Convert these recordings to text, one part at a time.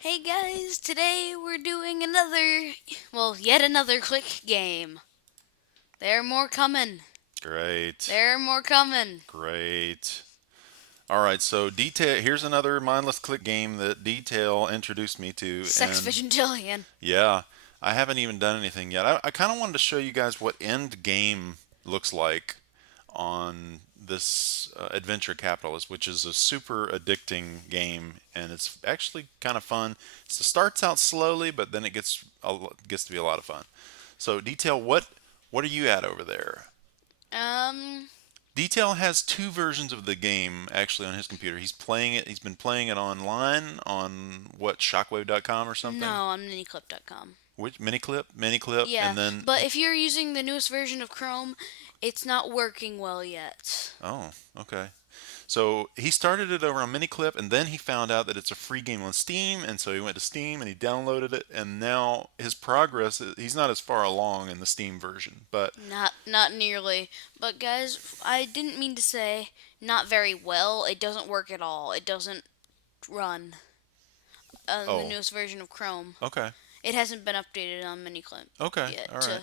Hey guys, today we're doing yet another click game. There are more coming. Great. There are more coming. Great. All right, so Detail here's another mindless click game that Detail introduced me to, Sex and Vigintillion. yeah, I haven't even done anything yet. I kind of wanted to show you guys what end game looks like on this Adventure Capitalist, which is a super addicting game, and it's actually kind of fun. So it starts out slowly, but then gets to be a lot of fun. So Detail, what are you at over there? Um, Detail has two versions of the game actually on his computer. He's playing it. He's been playing it online on what shockwave.com or no, something. on miniclip.com. Which miniclip, Yeah, and then but if you're using the newest version of Chrome, it's not working well yet. oh, okay. So he started it over on miniclip, and then he found out that it's a free game on Steam, and so he went to Steam and he downloaded it, and now his progress he's not as far along in the Steam version, but Not nearly. But guys, I didn't mean to say not very well. It doesn't work at all. It doesn't run on the oh, newest version of Chrome. okay, It hasn't been updated on miniclip okay, yet all right. to.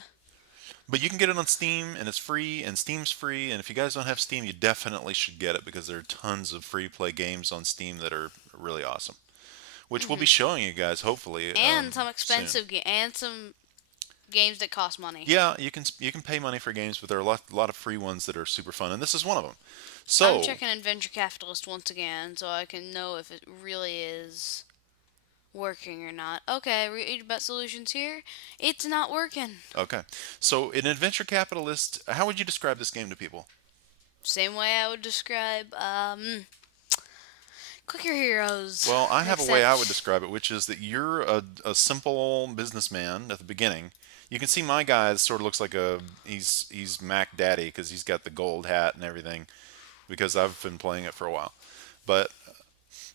But you can get it on Steam, and it's free, and Steam's free. And if you guys don't have Steam, you definitely should get it because there are tons of free play games on Steam that are really awesome, which we'll be Mhm. showing you guys hopefully And some soon. and some games that cost money. Yeah, you can pay money for games, but there are a lot of free ones that are super fun, and this is one of them. I'm So checking Adventure Capitalist once again so I can know if it really is working or not. Okay, read about solutions here. It's not working. okay, so in Adventure Capitalist, how would you describe this game to people? Same way I would describe Click Your Heroes. Well, I have a way I would Except describe it, which is that you're a simple businessman at the beginning. You can see my guy sort of looks like he's Mac Daddy because he's got the gold hat and everything because I've been playing it for a while. But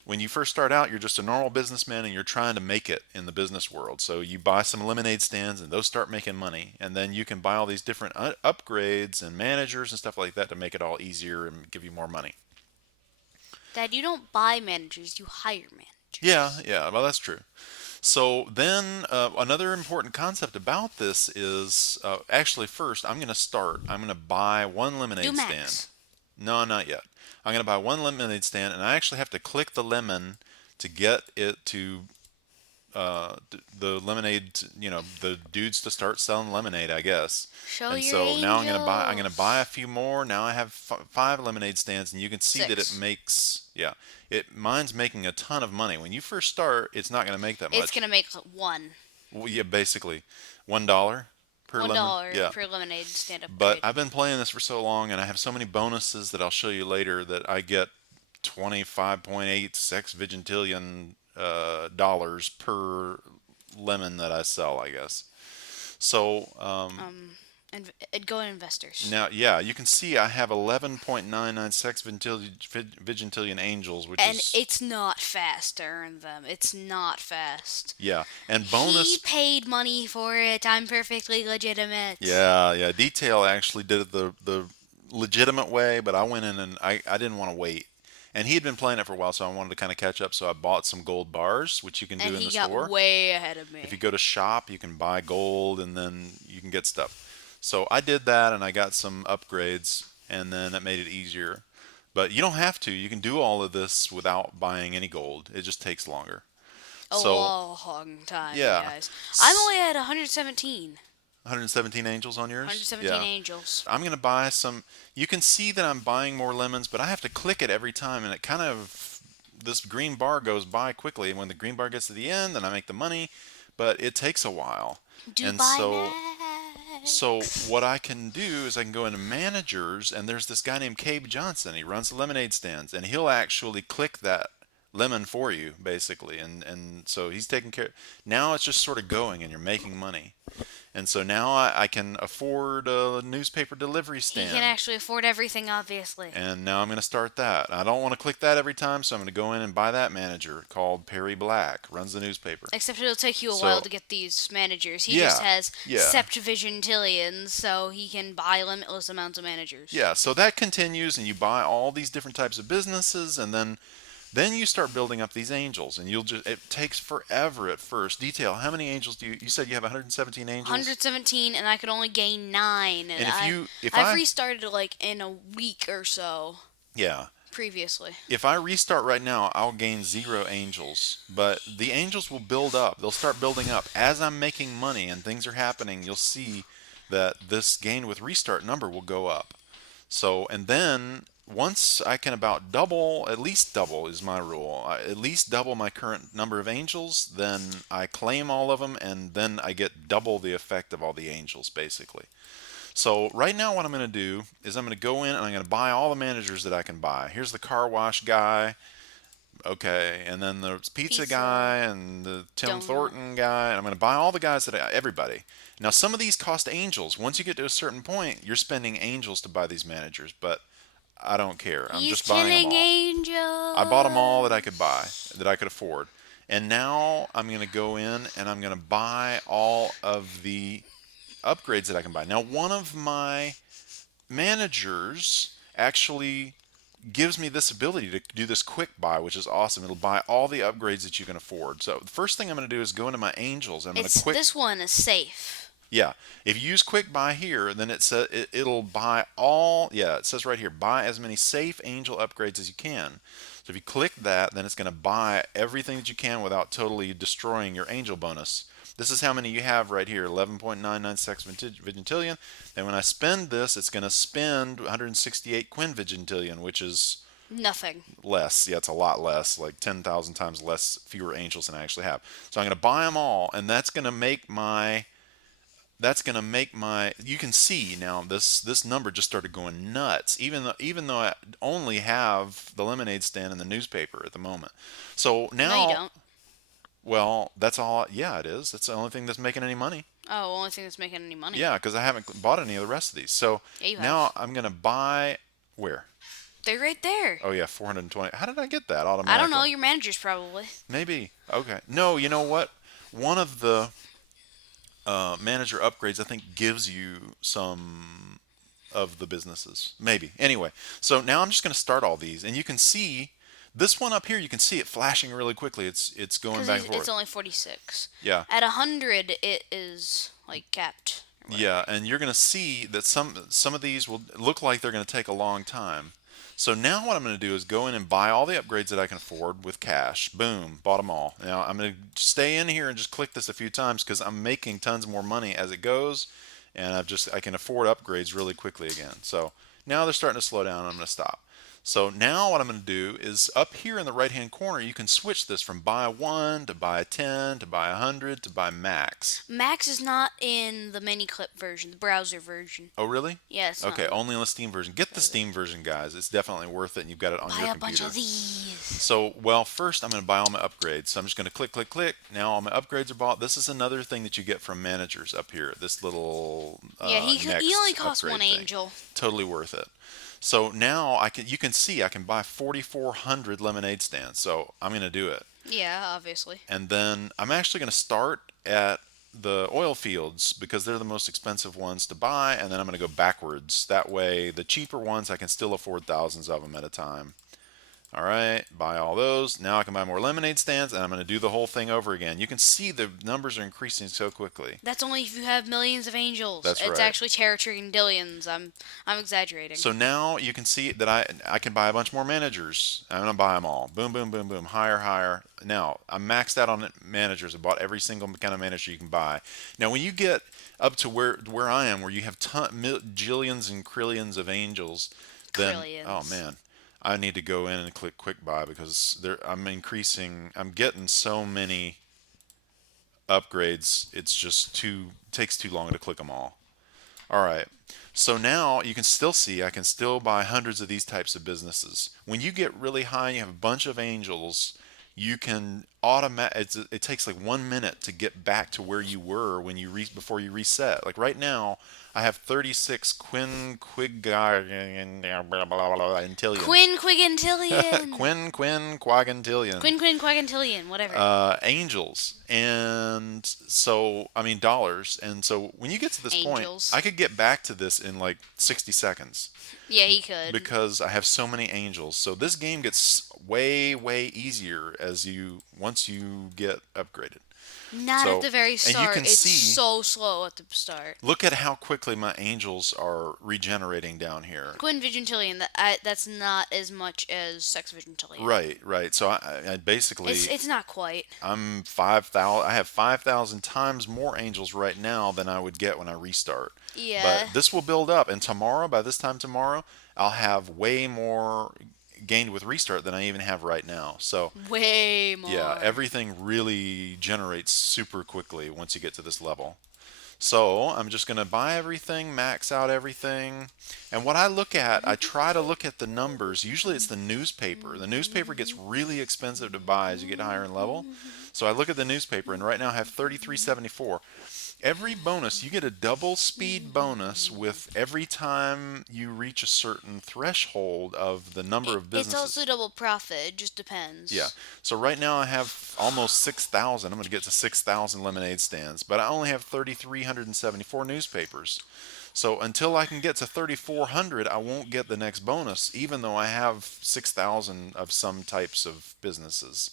when you first start out, you're just a normal businessman and you're trying to make it in the business world. So you buy some lemonade stands and those start making money, and then you can buy all these different upgrades and managers and stuff like that to make it all easier and give you more money. Dad, you don't buy managers, you hire Yeah, managers. yeah, well, that's true. So then, another important concept about this is actually first I'm going to start. I'm going to buy one Do lemonade stand. max. No, not yet. I'm going to buy one lemonade stand, and I actually have to click the lemon to get it to the lemonade. The dudes to start selling lemonade, I guess. Show And your so now I'm going to buy a angels. few more. Now I have five lemonade stands, and you can see that it Six. makes mine's making a ton of money. When you first start, it's not going to make that It's much. gonna make one. Well, yeah, basically $1 per One lemon. dollar Yeah. per lemonade stand But upgrade. I've been playing this for so long, and I have so many bonuses that I'll show you later that I get 25.8 sex vigintillion dollars per lemon that I sell, I guess. So And go investors. now, yeah, you can see I have 11.99 sex vigintillion angels, which And is it's not fast to earn them. It's not fast. yeah, and He bonus. paid money for it. I'm perfectly legitimate. Yeah, yeah. Detail actually did it the legitimate way, but I went in and I didn't want to wait. And he had been playing it for a while, so I wanted to kind of catch up. So I bought some gold bars, which you can do And in he the got store. way ahead of If you me. go to shop, you can buy gold, and then you can get stuff. So I did that, and I got some upgrades, and then that made it easier. But you don't have to. You can do all of this without buying any gold. It just takes longer. A So long time, yeah, guys. I'm only at 117. 117 angels on yours. 117 Yeah. angels. I'm gonna buy some. You can see that I'm buying more lemons, but I have to click it every time, and it kind of this green bar goes by quickly. And when the green bar gets to the end, then I make the money, but it takes a while. Do And buy so next. what I can do is I can go into managers, and there's this guy named Cabe Johnson. He runs the lemonade stands, and he'll actually click that lemon for you, basically. And so he's taking care. Now it's just sort of going, and you're making money. And so now I can afford a newspaper delivery He can stand. actually afford everything, obviously. And now I'm going to start that. I don't want to click that every time, so I'm going to go in and buy that manager called Perry Black, runs the newspaper. Except it'll take you a while So, to get these managers. He just yeah, has yeah, Septuagintillions, so he can buy limitless amounts of managers. yeah. So that continues, and you buy all these different types of businesses, and then Then you start building up these angels, and it takes forever at first. Detail, how many angels you said you have 117 angels? 117, and I could only gain 9, and And if I've I, restarted like in a week or so yeah, previously. if I restart right now, I'll gain 0 angels. But the angels will build up. They'll start building up. As I'm making money and things are happening, you'll see that this gain with restart number will go up. So, and then once I can about double, at least double is my rule, at least double my current number of angels, then I claim all of them, and then I get double the effect of all the angels, basically. So right now what I'm going to do is I'm going to go in and I'm going to buy all the managers that I can buy. Here's the car wash guy, okay, and then the pizza Pizza, guy and the Tim donut. Thornton guy. And I'm going to buy all the guys everybody. Now some of these cost angels. Once you get to a certain point, you're spending angels to buy these managers, but I don't care. I'm He's just buying them killing all. I bought them all that I could angels. buy, that I could afford. And now I'm going to go in and I'm going to buy all of the upgrades that I can buy. Now, one of my managers actually gives me this ability to do this quick buy, which is awesome. It'll buy all the upgrades that you can afford. So the first thing I'm going to do is go into my angels. I'm going to It's quick, this one is safe. yeah. If you use quick buy here, then it'll buy all. Yeah, it says right here, buy as many safe angel upgrades as you can. So if you click that, then it's going to buy everything that you can without totally destroying your angel bonus. This is how many you have right here, 11.996 vigintillion. And when I spend this, it's going to spend 168 quinvigintillion, which is Nothing. less. Yeah, it's a lot less, like 10,000 times less, fewer angels than I actually have. So I'm going to buy them all, and that's going to make my you can see now this number just started going nuts, even though I only have the lemonade stand in the newspaper at the moment. So No, you now, don't. well, that's all. Yeah, it is. That's the only thing that's making any money. Oh, only thing that's making any money. Yeah, because I haven't bought any of the rest of these. So Yeah, you now have. I'm gonna buy. Where? They're right there. Oh yeah, 420. How did I get that I don't know. automatically? Your manager's probably. Maybe. Okay. No, you know what? One of the manager upgrades I think gives you some of the businesses. Maybe. Anyway, so now I'm just going to start all these, and you can see this one up here. You can see it flashing really quickly. It's going Because back and it's forth. only 46. Yeah, At 100, it is, like, capped. Or yeah, whatever. and you're going to see that some of these will look like they're going to take a long time. So now what I'm going to do is go in and buy all the upgrades that I can afford with cash. Boom, bought them all. Now I'm going to stay in here and just click this a few times because I'm making tons more money as it goes, and I can afford upgrades really quickly again. So now they're starting to slow down. I'm going to stop. So now what I'm going to do is up here in the right hand corner, you can switch this from buy 1 to buy 10 to buy 100 to buy max. Max is not in the mini clip version, the browser version. Oh, really? Yeah, it's not Okay, in the only on the Steam version. Get the browser. Steam version, guys. It's definitely worth it, and you've got it on Buy your a bunch computer. of these. So, well, first I'm going to buy all my upgrades. So I'm just going to click, click, click. Now all my upgrades are bought. This is another thing that you get from managers up here. This little Yeah, he only next costs one upgrade thing. angel. Totally worth it. So now you can see I can buy 4,400 lemonade stands. So I'm going to do it. Yeah, obviously. And then I'm actually going to start at the oil fields because they're the most expensive ones to buy, and then I'm going to go backwards. That way, the cheaper ones I can still afford thousands of them at a time. All right, buy all those. Now I can buy more lemonade stands, and I'm going to do the whole thing over again. You can see the numbers are increasing so quickly. That's only if you have millions of angels. That's It's right. actually dillions. I'm exaggerating. So now you can see that I can buy a bunch more managers. I'm gonna buy them all. Boom, boom, boom, boom. Higher, higher. Now I'm maxed out on managers. I bought every single kind of manager you can buy. Now when you get up to where I am, where you have jillions and trillions of angels, then oh Trillions. man, I need to go in and click quick buy because I'm increasing. I'm getting so many upgrades. It's just too takes too long to click them all. All right. So now you can still see I can still buy hundreds of these types of businesses. When you get really high, you have a bunch of angels, you can it takes like 1 minute to get back to where you were when before you reset. Like right now, I have 36 quinquagintillion. Quinn Quigantillion. Quinquagintillion Quinn Quagantillion. Whatever. angels, and so I mean dollars. And so when you get to this point, Angels. I could get back to this in like 60 seconds Yeah, he could. because I have so many angels. So this game gets way, way easier as you once you get upgraded. Not at So, the very and you start. can It's see, so slow at the start. look at how quickly my angels are regenerating down here. Quinn Vigintillion, that's not as much as Sex Vigintillion. Right, right. So I It's basically it's not quite. I'm 5,000. I have 5,000 times more angels right now than I would get when I restart. Yeah, But this will build up, and tomorrow, by this time tomorrow, I'll have way more gained with restart than I even have right now. So way yeah, more. everything really generates super quickly once you get to this level. So I'm just going to buy everything, max out everything. And what I look at, I try to look at the numbers. Usually it's the newspaper. The newspaper gets really expensive to buy as you get higher in level. So I look at the newspaper, and right now I have 3374. Every bonus, you get a double speed bonus with every time you reach a certain threshold of the number of It's businesses. also double profit. It just Yeah. depends. So right now I have almost 6,000. I'm going to get to 6,000 lemonade stands, but I only have 3,374 newspapers. So until I can get to 3,400, I won't get the next bonus, even though I have 6,000 of some types of businesses.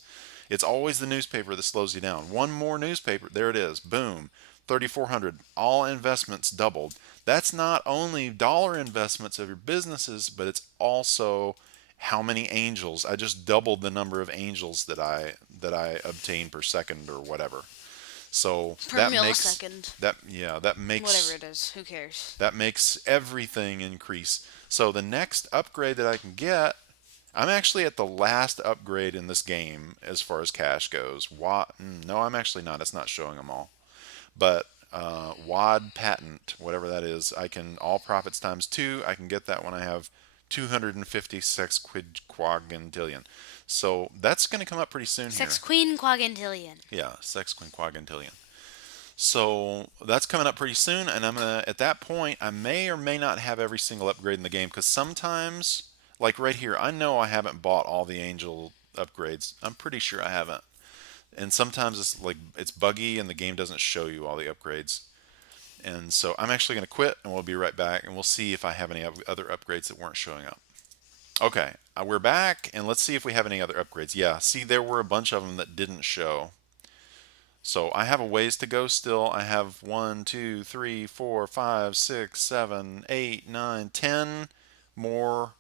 It's always the newspaper that slows you down. One more newspaper, there it is. Boom. 3,400. All investments doubled. That's not only dollar investments of your businesses, but it's also how many angels. I just doubled the number of angels that I obtain per second or whatever. So Per millisecond. that Whatever makes it is. Who cares? everything increase. So the next upgrade that I can get, I'm actually at the last upgrade in this game as far as cash goes. What? No, I'm actually not. It's not showing them all. But WAD patent, whatever that is, I can all profits times two. I can get that when I have 256 quadrillion. So that's going to come up pretty soon Sex here. Queen Quagantillion. Yeah, sexquinquagintillion. So that's coming up pretty soon, and I'm gonna at that point I may or may not have every single upgrade in the game because sometimes, like right here, I know I haven't bought all the angel upgrades. I'm pretty sure I haven't, and sometimes it's like it's buggy and the game doesn't show you all the upgrades. And so I'm actually gonna quit, and we'll be right back, and we'll see if I have any other upgrades that weren't showing up. Okay, we're back, and let's see if we have any other upgrades. Yeah, see, there were a bunch of them that didn't show. So I have a ways to go still. I have 1, 2, 3, 4, 5, 6, 7, 8, 9, 10 more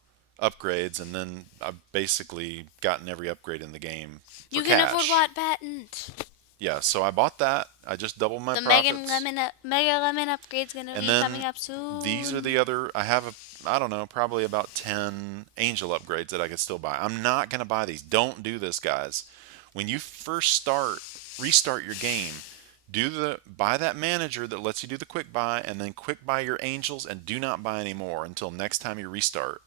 upgrades, and then I've basically gotten every upgrade in the game for You can afford cash. what patent? Yeah, so I bought that. I just doubled my The profits. Mega Lemon upgrade's gonna And be coming then up these are soon. the other, I have, I don't know, probably about 10 angel upgrades that I could still buy. I'm not going to buy these. Don't do this, guys. When you first restart your game, buy that manager that lets you do the quick buy, and then quick buy your angels, and do not buy any more until next time you restart,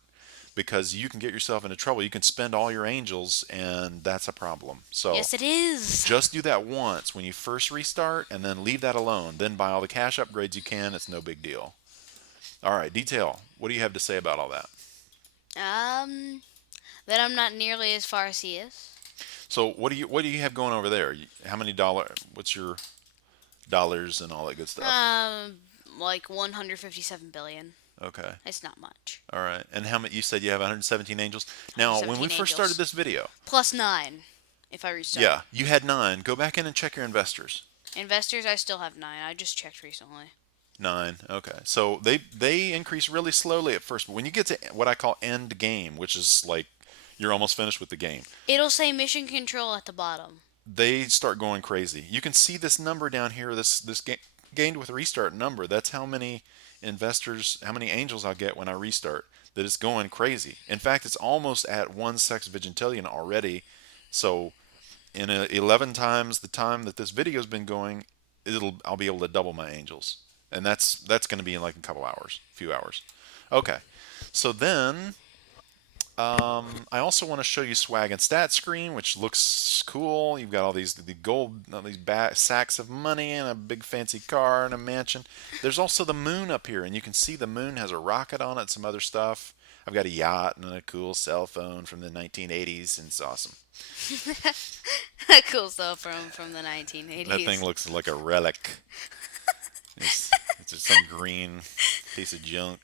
because you can get yourself into trouble. You can spend all your angels, and that's a problem. So Yes, it is. just do that once when you first restart, and then leave that alone. Then buy all the cash upgrades you can. It's no big deal. All right, Dtayl. What do you have to say about all that? Um, that I'm not nearly as far as he is. So what do you have going over there? How many What's your dollars and all that good stuff? Um, like 157 billion. Okay. It's not much. All right. And how many? You said you have 117 angels. Now, when we 117 first started angels. this video, Plus 9 if I restart. yeah, you had 9. Go back in and check your investors. Investors, I still have 9. I just checked recently. 9. Okay. So they increase really slowly at first, but when you get to what I call end game, which is like you're almost finished with the game, It'll say mission control at the bottom. they start going crazy. You can see this number down here, gained with restart number. That's how many investors, how many angels I'll get when I restart. That it's going crazy. In fact, it's almost at one sex vigintillion already. So in 11 times the time that this video's been going, I'll be able to double my angels, and that's going to be in like a couple hours, few hours. Okay, so then I also want to show you swag and stat screen, which looks cool. You've got all the gold, all these sacks of money, and a big fancy car and a mansion. There's also the moon up here, and you can see the moon has a rocket on it, some other stuff. I've got a yacht and a cool cell phone from the 1980s, and it's awesome. Cool stuff from the That thing 1980s. looks like a relic. It's just some green piece of junk.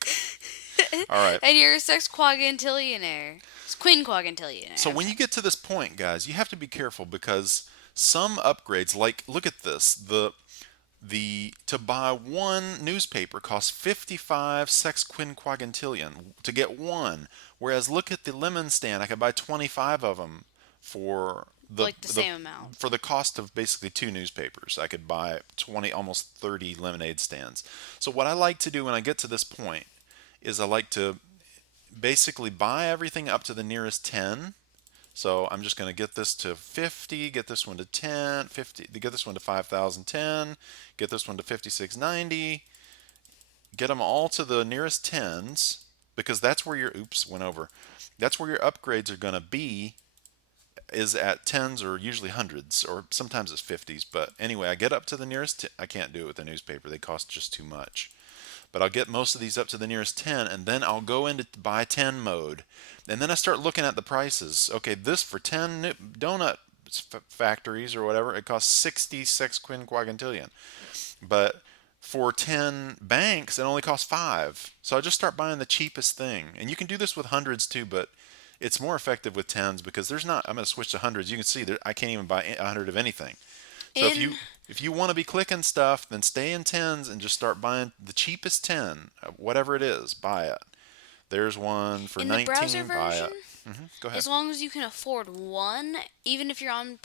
All right. And you're a sex quagantillionaire. It's Queen Quagantillion. So I'm when you sorry. get to this point, guys, you have to be careful because some upgrades, like look at this, the to buy one newspaper costs 55 sexquinquagintillion to get one, whereas look at the lemon stand, I could buy 25 of them for Like the the same amount. for the cost of basically two newspapers. I could buy 20, almost 30 lemonade stands. So what I like to do when I get to this point is I like to basically buy everything up to the nearest 10. So I'm just going to get this to 50, get this one to 10, 50, get this one to 5010, get this one to 5690, get them all to the nearest tens because that's where your, oops, went over. That's where your upgrades are going to be, is at tens or usually hundreds or sometimes it's 50s. But anyway, I get up to the nearest, I can't do it with a newspaper. They cost just too much. But I'll get most of these up to the nearest 10 and then I'll go into buy 10 mode. And then I start looking at the prices. Okay, this for 10 donut factories or whatever, it costs 60 sexquinquagintillion. But for 10 banks, it only costs 5. So I just start buying the cheapest thing. And you can do this with hundreds too, but it's more effective with tens because there's not, I'm going to switch to hundreds. You can see that I can't even buy 100 of anything. So In if you want to be clicking stuff, then stay in tens and just start buying the cheapest 10, whatever it is, buy it. There's one for in the browser 19, buy version, it. Go ahead. as long as you can afford one, even if you're on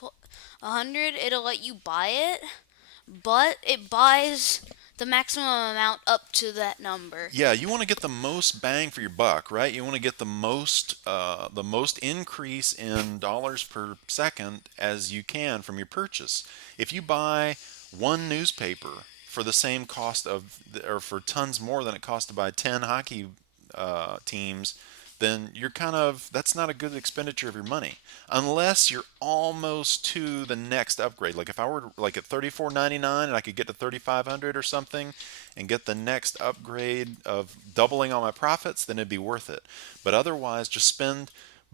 100, it'll let you buy it, but it buys the maximum amount up to that number. Yeah, you want to get the most bang for your buck, right? You want to get the most increase in dollars per second as you can from your purchase. If you buy one newspaper for the same cost of, or for tons more than it costs to buy 10 hockey teams, then you're kind of, that's not a good expenditure of your money unless you're almost to the next upgrade. Like if I were like at 34.99 and I could get to 3500 or something and get the next upgrade of doubling all my profits, then it'd be worth it. But otherwise, just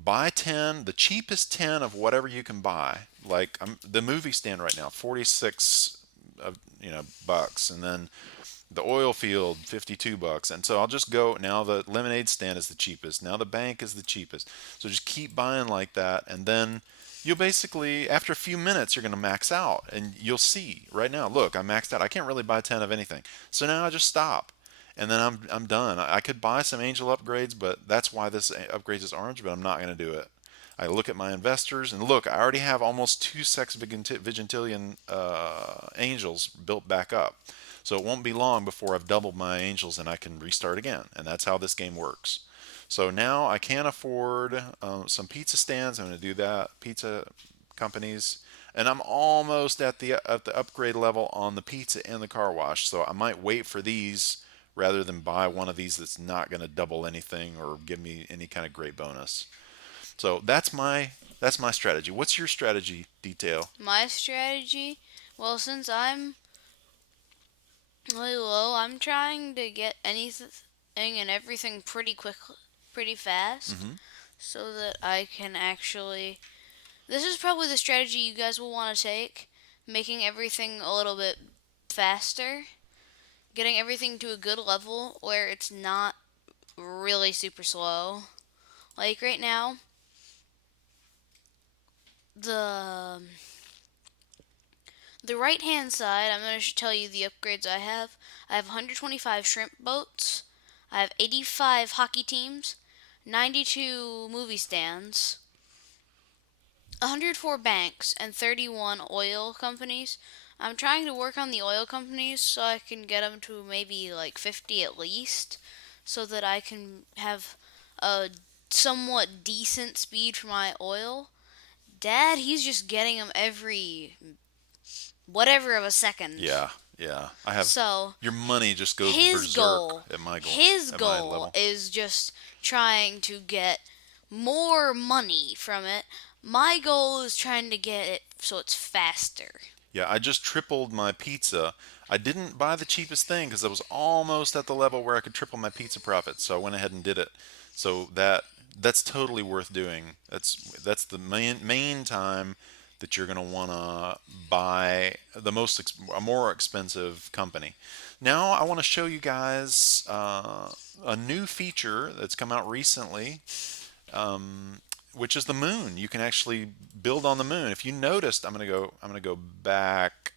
buy 10, the cheapest 10 of whatever you can buy. Like the movie stand right now, 46 bucks, and then the oil field, 52 bucks. And so I'll just go, now the lemonade stand is the cheapest, now the bank is the cheapest. So just keep buying like that, and then you'll basically, after a few minutes, you're going to max out, and you'll see right now, look, I maxed out, I can't really buy 10 of anything. So now I just stop, and then I'm done. I could buy some angel upgrades, but that's why this upgrades is orange, but I'm not going to do it. I look at my investors, and look, I already have almost 2 Vigintillion angels built back up. So it won't be long before I've doubled my angels and I can restart again. And that's how this game works. So now I can afford some pizza stands. I'm going to do that. Pizza companies. And I'm almost at the upgrade level on the pizza and the car wash. So I might wait for these rather than buy one of these that's not going to double anything or give me any kind of great bonus. So that's my strategy. What's your strategy, Detail? My strategy, well, since I'm really low, I'm trying to get anything and everything pretty quick, pretty fast, Hmm. so that I can actually. This is probably the strategy you guys will want to take, making everything a little bit faster, getting everything to a good level where it's not really super slow. Like right now, the the right hand side, I'm going to tell you the upgrades I have. I have 125 shrimp boats. I have 85 hockey teams, 92 movie stands, 104 banks, and 31 oil companies. I'm trying to work on the oil companies so I can get them to maybe like 50 at least, so that I can have a somewhat decent speed for my oil. Dad, he's just getting them every whatever of a second. Yeah, yeah. I have So your money just goes his berserk goal, at my goal his at my goal level. is just trying to get more money from it. My goal is trying to get it so it's faster. Yeah, I just tripled my pizza. I didn't buy the cheapest thing because I was almost at the level where I could triple my pizza profits, so I went ahead and did it. So that's totally worth doing. That's the main time that you're going to want to buy a more expensive company. Now I want to show you guys a new feature that's come out recently. which is the moon. You can actually build on the moon. If you noticed, I'm gonna go back.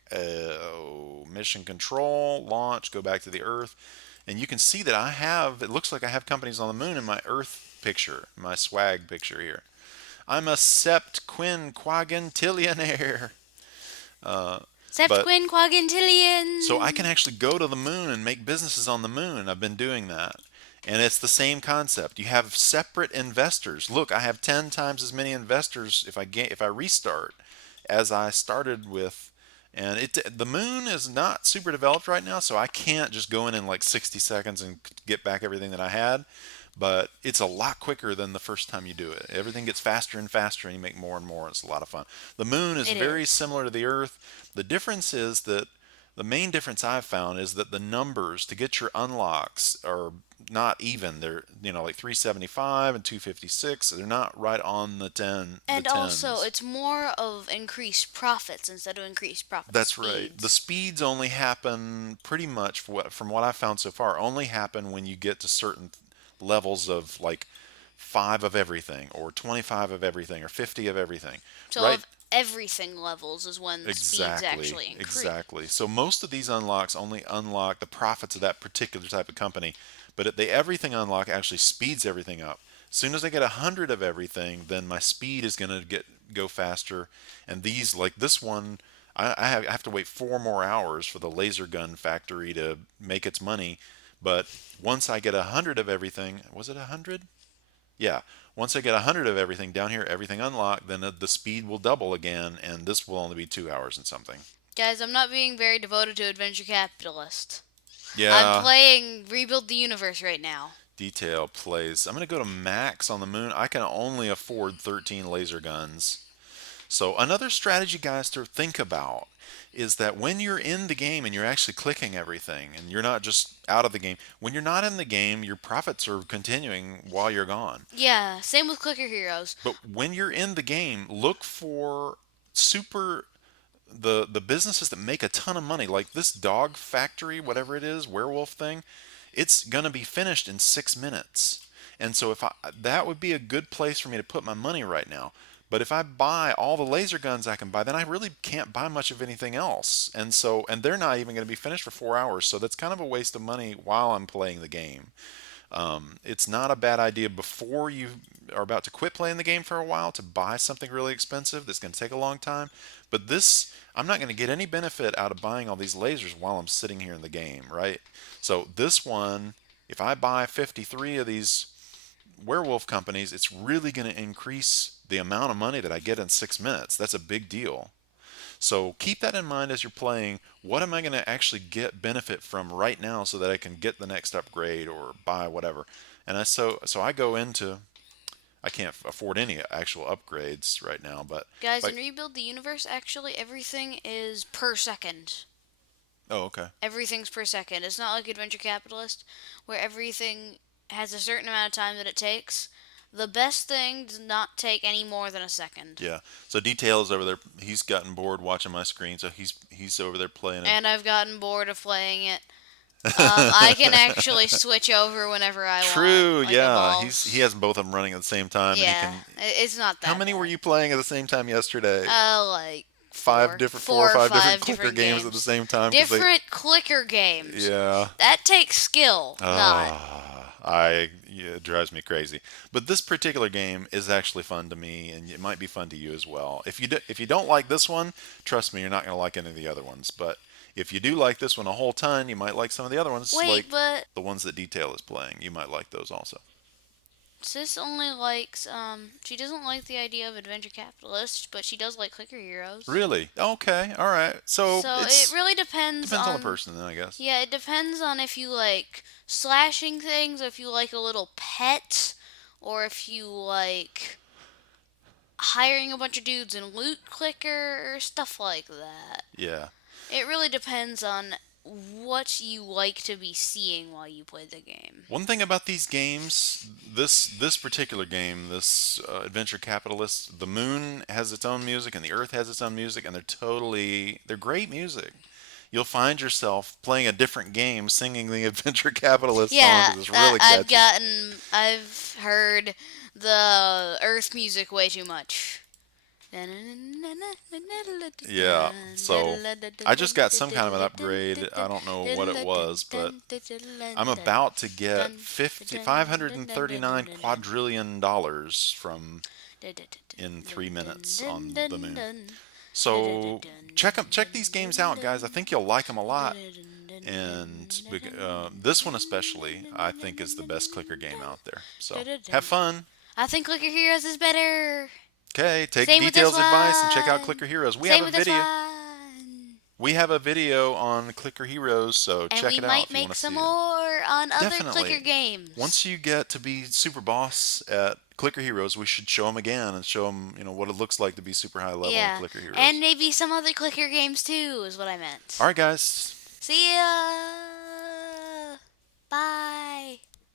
Mission control, launch, go back to the Earth, and you can see that I have. It looks like I have companies on the moon in my Earth picture, my swag picture here. I'm a septquinquagentillionaire. Uh, but so I can Septquinquagintillion. actually go to the moon and make businesses on the moon. I've been doing that. And it's the same concept. You have separate investors. Look, I have 10 times as many investors if I restart as I started with. And the moon is not super developed right now, so I can't just go in like 60 seconds and get back everything that I had. But it's a lot quicker than the first time you do it. Everything gets faster and faster, and you make more and more. It's a lot of fun. The moon is It very is. similar to the Earth. The difference is that the main difference I've found is that the numbers to get your unlocks are not even. They're like 375 and 256. They're not right on the And also, tens. it's more of increased profits instead of increased profit That's right. The speeds. speeds only happen pretty much from what I've found so far. Only happen when you get to certain levels of like 5 of everything, or 25 of everything, or 50 of everything. So, Right. if everything levels is when the speeds Exactly, actually increase. exactly. So most of these unlocks only unlock the profits of that particular type of company, but the everything unlock actually speeds everything up. As soon as I get 100 of everything, then my speed is going to go faster. And these, like this one, I have to wait 4 more hours for the laser gun factory to make its money. But once I get 100 of everything, was it 100? Yeah. Once I get 100 of everything down here, everything unlocked, then the speed will double again, and this will only be 2 hours and something. Guys, I'm not being very devoted to Adventure Capitalist. I'm Yeah, playing Rebuild the Universe right now. detail plays. I'm going to go to max on the moon. I can only afford 13 laser guns. So, another strategy, guys, to think about is that when you're in the game and you're actually clicking everything and you're not just out of the game, when you're not in the game, your profits are continuing while you're gone. Yeah, same with Clicker Heroes. But when you're in the game, look for super the businesses that make a ton of money, like this dog factory, whatever it is, werewolf thing. It's gonna be finished in 6 minutes, and so if I that would be a good place for me to put my money right now. But if I buy all the laser guns I can buy, then I really can't buy much of anything else. And they're not even going to be finished for 4 hours. So that's kind of a waste of money while I'm playing the game. It's not a bad idea before you are about to quit playing the game for a while to buy something really expensive that's going to take a long time. But this, I'm not going to get any benefit out of buying all these lasers while I'm sitting here in the game, right? So this one, if I buy 53 of these werewolf companies, it's really going to increase the amount of money that I get in 6 minutes. That's a big deal. So keep that in mind as you're playing. What am I going to actually get benefit from right now so that I can get the next upgrade or buy whatever? And so I go into, I can't afford any actual upgrades right now, but Guys, in like, Rebuild the Universe, actually, everything is per second. oh, okay. Everything's per second. It's not like Adventure Capitalist, where everything has a certain amount of time that it takes. The best thing does not take any more than a second. Yeah. So Detail is over there. He's gotten bored watching my screen, so he's over there playing And I've gotten bored of playing it. I can it. actually switch over whenever I want, True, like a yeah. He boss. has both of them running at the same time, and he Yeah, can. it's not How that many were bad. you playing at the same time yesterday? Like Four or four or five different five clicker different games at the games, same time because they. different clicker games. Yeah. That takes skill, not. Yeah, it drives me crazy. But this particular game is actually fun to me, and it might be fun to you as well. If you don't like this one, trust me, you're not going to like any of the other ones. But if you do like this one a whole ton, you might like some of the other ones, Wait, like but the ones that Detail is playing. You might like those also. Sis only likes she doesn't like the idea of adventure capitalists, but she does like clicker heroes. Really? Okay. All right. So So it it's really depends depends on the on person, then I guess. yeah, it depends on if you like slashing things, or if you like a little pet, or if you like hiring a bunch of dudes in loot clicker or stuff like that. Yeah. It really depends on what you like to be seeing while you play the game. One thing about these games, this particular game, this Adventure Capitalist, the moon has its own music and the earth has its own music, and they're great music. you'll find yourself playing a different game, singing the Adventure Capitalist song Yeah, because it's really catchy. I've heard the Earth music way too much. Yeah, so I just got some kind of an upgrade. I don't know what it was, but I'm about to get 539 quadrillion dollars from in 3 minutes on the moon. So check these games out, guys. I think you'll like them a lot. And this one especially, I think, is the best clicker game out there. So have fun. I think Clicker Heroes is better. Okay, take Same with this Detail's advice and check out one. Clicker Heroes. We have Same a with this video. one. We have a video on Clicker Heroes, so And check we it out might if you want make to some see it. more on other clicker Definitely. games. Once you get to be super boss at Clicker Heroes, we should show them again and show them, what it looks like to be super high level in Yeah. Clicker And Heroes. maybe some other clicker games too, is what I meant. All right, guys. See ya. Bye.